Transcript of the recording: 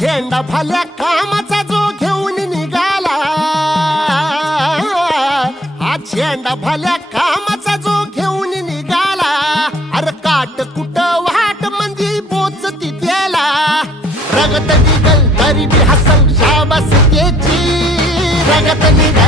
झेंडा भल्या कामाचा जो घेऊन निघाला, हा झेंडा भल्या कामाचा जो घेऊन निघाला, अरे काट कुट वाट म्हणजे पोचती त्याला, रगत निघल तरी बी हसल शाबास त्याची, रगत निघल